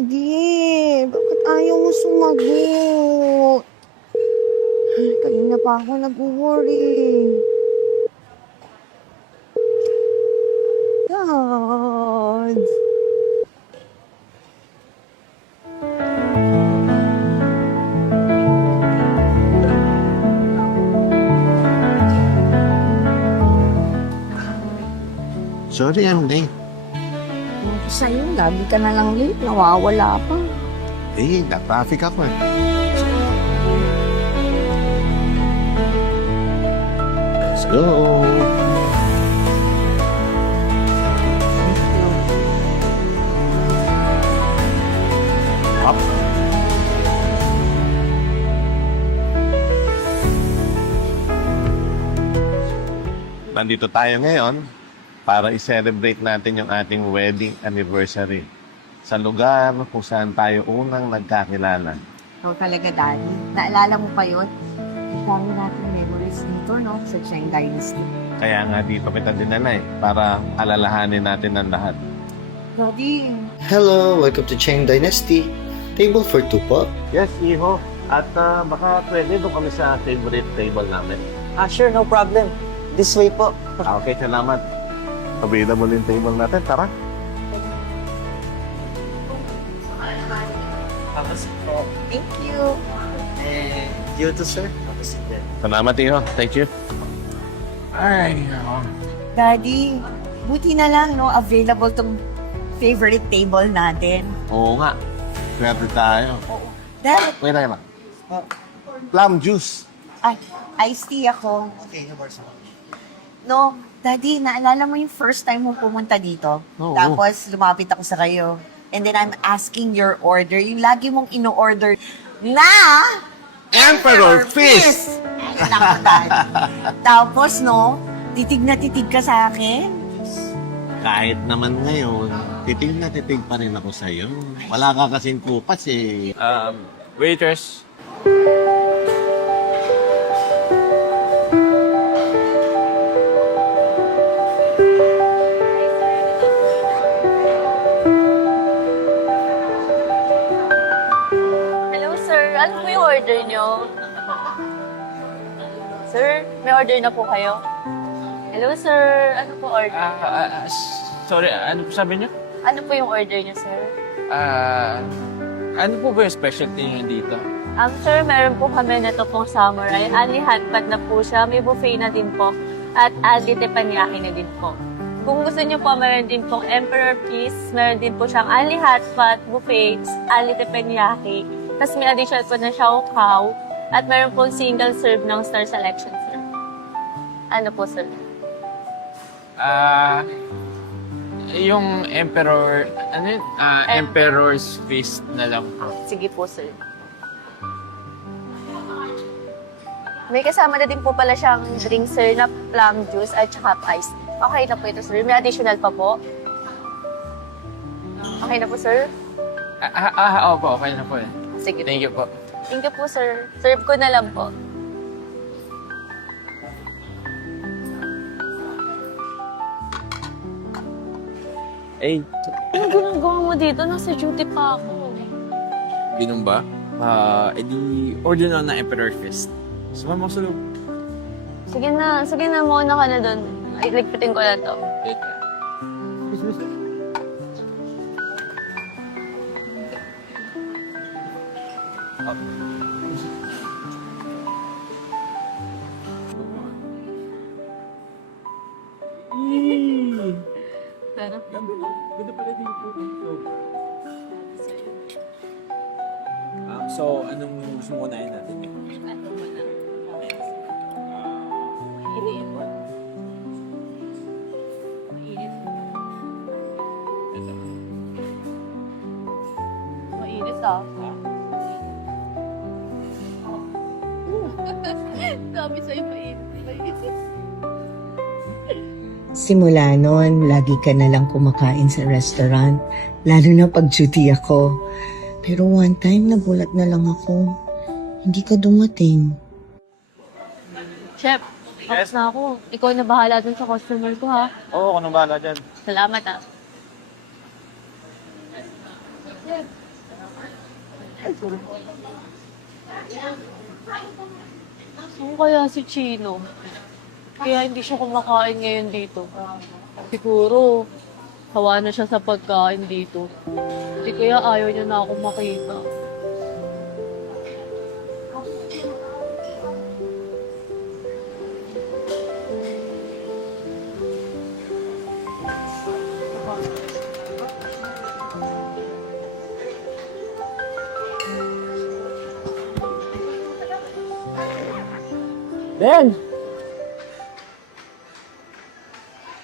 Daddy, bakit ayaw mo sumagot? Ay, kanina pa ako nag-worry. Dad. Sorry, I'm late. Sa'yo, lagi ka na lang late. Nawawala pa. Eh, na-traffic ako eh. Let's go! Up. Nandito tayo ngayon para i-celebrate natin yung ating wedding anniversary sa lugar kung saan tayo unang nagkakilala. Ikaw talaga, Daddy. Naalala mo pa yun? Ang dami natin memories dito, no? Sa Chang Dynasty. Kaya nga dito kita dinala eh, para alalahanin natin ang lahat. Daddy. Hello, welcome to Chang Dynasty. Table for two po. Yes, Iho. At baka pwede doon kami sa favorite table namin. Sure, no problem. This way po. Okay, salamat. Available yung table natin. Tara. Thank you. You too, sir. Salamat, Iho. Thank you. Ay, Daddy, buti na lang, no? Available tong favorite table natin. oo nga. Swerte tayo. Oo. Dad, Wait lang. Plum juice. ay, iced tea ako. Okay, no worries. No, Daddy, naalala mo yung first time mo pumunta dito? Oo. Tapos lumapit ako sa kayo. And then I'm asking your order. Yung lagi mong ino-order na Emperor Fist! Naku, Daddy. Tapos, no, titig na titig ka sa akin. Kahit naman ngayon, titig na titig pa rin ako sa'yo. Wala ka kasing kupas eh. Waitress. Hello, sir. Ano po yung order nyo? Sir, may order na po kayo? Hello, sir. Ano po order? Sorry, ano po sabi niyo? Ano po yung order nyo, sir? Ano po ba yung specialty niyo dito? Sir, meron po kami na to pong samurai. Ali hotpot na po siya. May buffet na din po. At ali teppanyaki na din po. Kung gusto niyo po, meron din pong Emperor Feast. Meron din po siyang ali hotpot, buffet, ali teppanyaki. Tapos may additional po na xiaocow. At meron pong single serve ng Star Selection, sir. Ano po, sir? Yung Emperor, ano yun? Emperor's Feast na lang po. Sige po, sir. May kasama na din po pala siyang drink, sir, na plum juice at saka ice. Okay na po ito, sir. May additional pa po. Okay na po, sir? Opo, okay na po eh. Sige. Thank you po. Thank you po, sir. Serve ko na lang po. Eh, Ano ginagawa mo dito? Nasa duty pa ako. binom ba? Edi order na ng Emperor Feast. Sumama ko sa loob. Sige na, muna ka na doon. Ay, ligpitin ko na to. Sarap. Ganda pala dito. So, anong gusto mo unahin natin? Ano mo na? Mainit. Mainit. Ito. Mainit ah. Sabi sa'yo mainit. Simula noon, lagi ka na lang kumakain sa restaurant, lalo na pag duty ako. Pero one time, nagulat na lang ako. Hindi ka dumating. Chef, tapos na ako. Ikaw na bahala dun sa customer ko, ha? Oo, ako nang bahala dyan. Salamat, ah. Saan kaya si Chino? Kaya hindi siya kumakain ngayon dito. Siguro, hawa na siya sa pagkain dito. Hindi kaya ayaw niya na ako makita. Ben!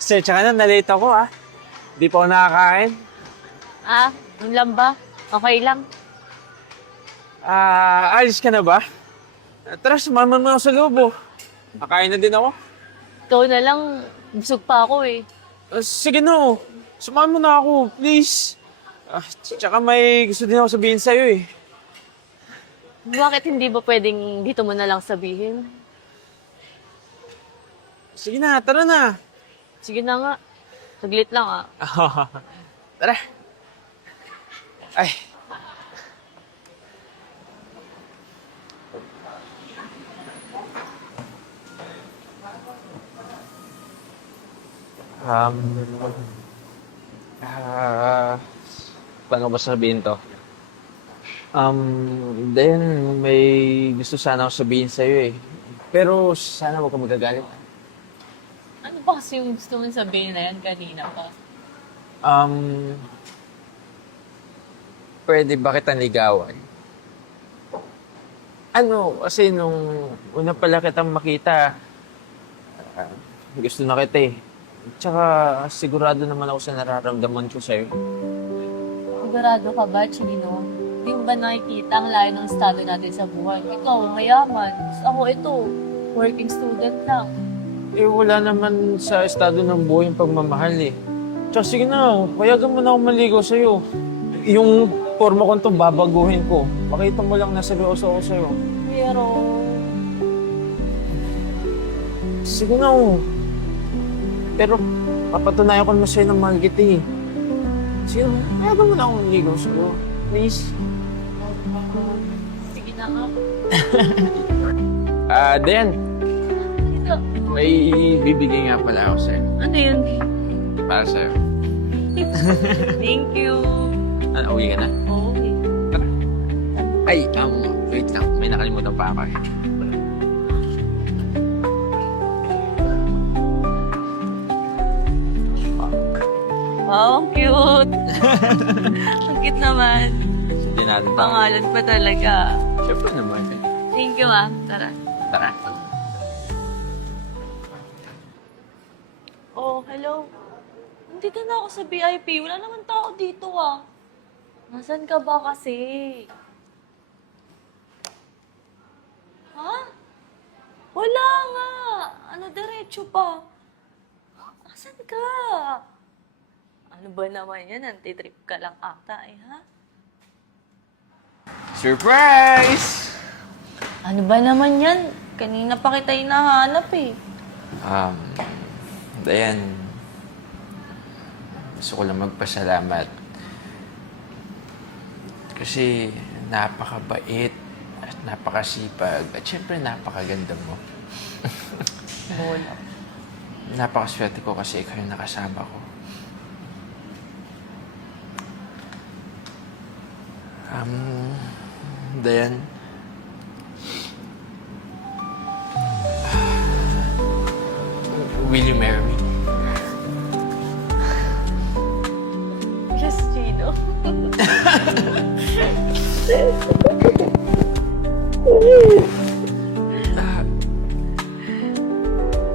Sir, tsaka na, nalate ako ah. Di pa ako nakakain. Yung lang ba? Okay lang. Alis ka na ba? Tara, sumama mo ako sa loob oh. Nakain na din ako. Ikaw na lang, busog pa ako eh. Sige no, sumama mo na ako, please. Tsaka may gusto din ako sabihin sa'yo eh. Bakit hindi ba pwedeng dito mo na lang sabihin? Sige na, tara na. Sige na nga. Saglit lang ah. Tara. Ay. Paano ba sabihin to? Then, may gusto sana ako sabihin sa'yo eh. Pero sana huwag ka magagalit. Ano ba kasi yung gusto mong sabihin na yan kanina pa? Pwede ba kitang ligawan? Kasi nung una pala kitang makita, gusto na kita eh. Tsaka sigurado naman ako sa nararamdaman ko sa'yo. Sigurado ka ba, Chino? Hindi mo ba nakikita ang layo ng estado natin sa buhay? Ikaw, mayaman. Ako ito, working student lang. Eh, wala naman sa estado ng buhay yung pagmamahal eh. Tsaka sige na, payagan mo na akong maligaw sa'yo. Yung forma kong itong babaguhin ko. Makita mo lang na seryoso ako sa'yo. Pero, Sige na oh. Pero papatunayan ko naman sa'yo ng mahal kita eh. Sige na, payagan mo na akong maligaw sa'yo. Please. sige na nga. Dan. Dito. May bibigay nga pala ako sa'yo. Ano yun? Para sa'yo. Thank you. Uwi ka na? Okay. Ay, wait lang. May nakalimutan pa ako eh. Wow, ang cute. Ang cute naman. Hindi natin tayo. Pangalan pa talaga. Siyempre naman eh. Thank you ah. Tara. Tara. Oh, hello. Nandito na ako sa VIP. Wala naman tao dito ah. Nasaan ka ba kasi? Ha? Wala nga. Ano, diretso pa. Nasaan ka? Ano ba naman yan? Antitrip ka lang ata eh, ha? Surprise! Ano ba naman yan? Kanina pa kita hinahanap eh. Dayan, gusto ko lang magpasalamat. Kasi napakabait at napakasipag at syempre napakaganda mo. Bola. Napakaswerte ko kasi ikaw yung nakasama ko. Dayan, will you marry me? Yes, Gino.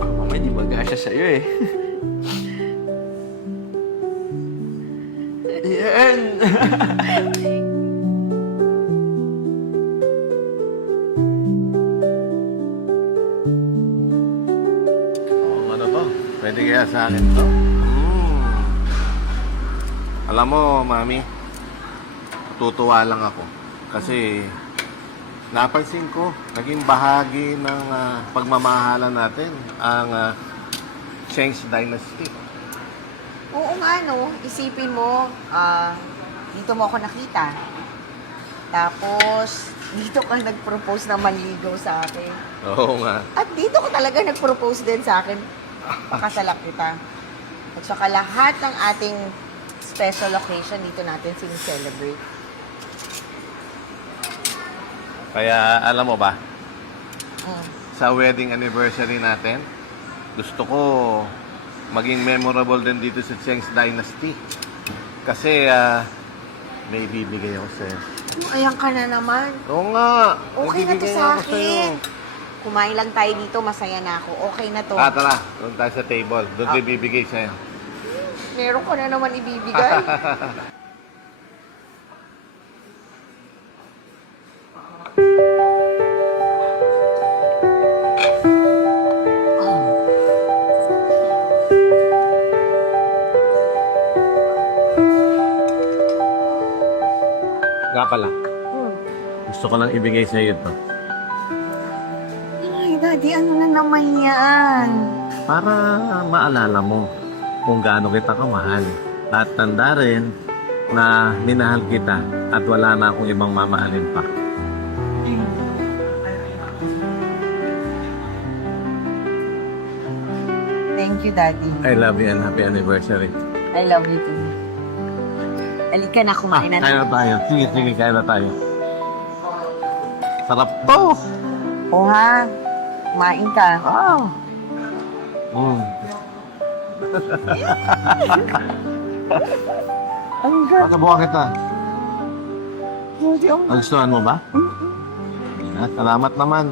Baka mamaya di mag-asya sa'yo eh. Yan! Ano to? Pwede kaya sa akin to? Alam mo, Mami, tutuwa lang ako. Kasi napansin ko, naging bahagi ng pagmamahalan natin ang Cheng Dynasty. Oo nga, no? Isipin mo, dito mo ako nakita. Tapos, dito ka nag-propose na manligaw sa akin. Oo nga. At dito ka talaga nag-propose din sa akin. Pakasalak kita. At saka lahat ng ating special occasion dito natin sinicelebrate. Kaya alam mo ba, Mm. sa wedding anniversary natin, gusto ko maging memorable din dito sa Cheng's Dynasty. Kasi may bibigay ako sa'yo. Ayan ka na naman. Oo nga. Okay na to May bibigay sa ako sa'yo. akin. Kumain lang tayo dito, masaya na ako. Okay na to. Tara. Doon tayo sa table. Doon ko ibibigay sa'yo. Meron ko na naman ibibigay. Nga pala. Gusto ko lang ibigay sa'yo ito. Ay, Daddy, ano na naman yan? Para maalala mo kung gaano kita kamahal. At tanda rin na minahal kita at wala na akong ibang mamahalin pa. Thank you, Daddy. I love you and happy anniversary. I love you too. Halika na, kumain na Kaya na tayo. Sige, kaya na tayo. Sarap to! Oo ha. Kumain ka. Mm. Ang ganda. Pagkabuha kita. Daddy, ang Nagustuhan mo ba? Salamat naman.